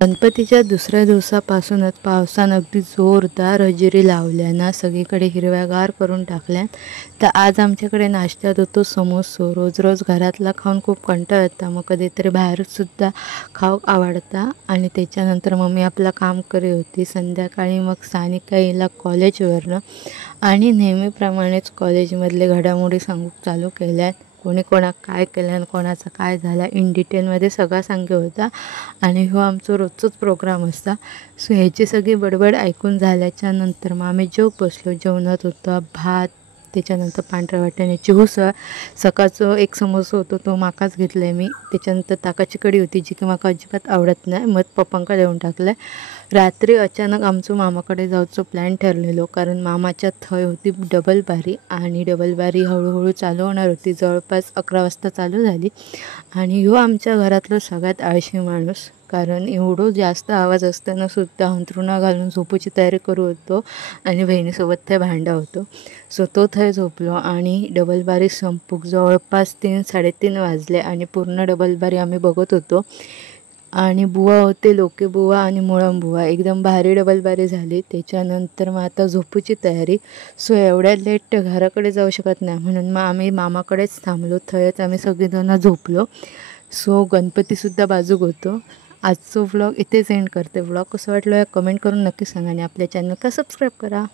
गणपतीच्या दुसऱ्या दिवसापासूनच पावसानं अगदी जोरदार हजेरी लावल्यानं सगळीकडे हिरव्यागार करून टाकल्यात। तर आज आमच्याकडे नाश्त्यात होतो समोसो। रोज रोज घरातला खाऊन खूप कंटाळा येता, मग कधीतरी बाहेरसुद्धा खाऊ आवडता। आणि त्याच्यानंतर मम्मी आपलं काम करी होती। संध्याकाळी मग सानिका येईल कॉलेजवरनं आणि नेहमीप्रमाणेच कॉलेजमधले घडामोडी सांगू चालू केल्यात। कोणी कोणाक काय केलं आणि कोणाचा काय झाला इन डिटेलमध्ये सगळा सांगे होता। आणि हो आमचा रोजचाच प्रोग्राम असता। सो ह्याची सगळी बडबड ऐकून झाल्याच्या नंतर मग आम्ही जेवण जेवणात होता भात, त्याच्यानंतर पांढऱ्या वाटाण्याची उसळ, सकाळचं एक समोसा होतो तो माकाच घेतलाय मी, त्याच्यानंतर ताकाची कढी होती जी की माका अजिबात आवडत नाही, मग पप्पांका देऊन टाकलं। रात्री अचानक आमचं मामाकडे जायचं प्लॅन ठरलेलो, कारण मामाच्या थंय होती डबल बारी आणि डबल बारी हळूहळू चालू होणार होती। जवळपास 11 वाजता चालू झाली आणि ह्यो आमच्या घरातलं सगळ्यात आळशी माणूस, कारण एवढं जास्त आवाज असताना सुद्धा अंथरुणा घालून झोपूची तयारी करू होतो आणि बहिणीसोबत ते भांडा होतो। सो तो थंय झोपलो आणि डबल बारी संपूक जवळपास 3-3:30 वाजले आणि पूर्ण डबल बारी आम्ही बघत होतो। आणि बुवा होते लोके बुवा आणि मुळम बुवा, एकदम भारी डबल बारी झाली। त्याच्यानंतर मग आता झोपूची तयारी। सो एवढ्या लेट घराकडे जाऊ शकत नाही, म्हणून मग आम्ही मामाकडेच थांबलो, थंयच आम्ही सगळेजण झोपलो। सो गणपतीसुद्धा बाजूक होतो। आजचा व्लॉग इथेच एंड करते। व्लॉग कसं वाटलं या कमेंट करून नक्की सांगा आणि आपल्या चॅनलला सबस्क्राईब करा।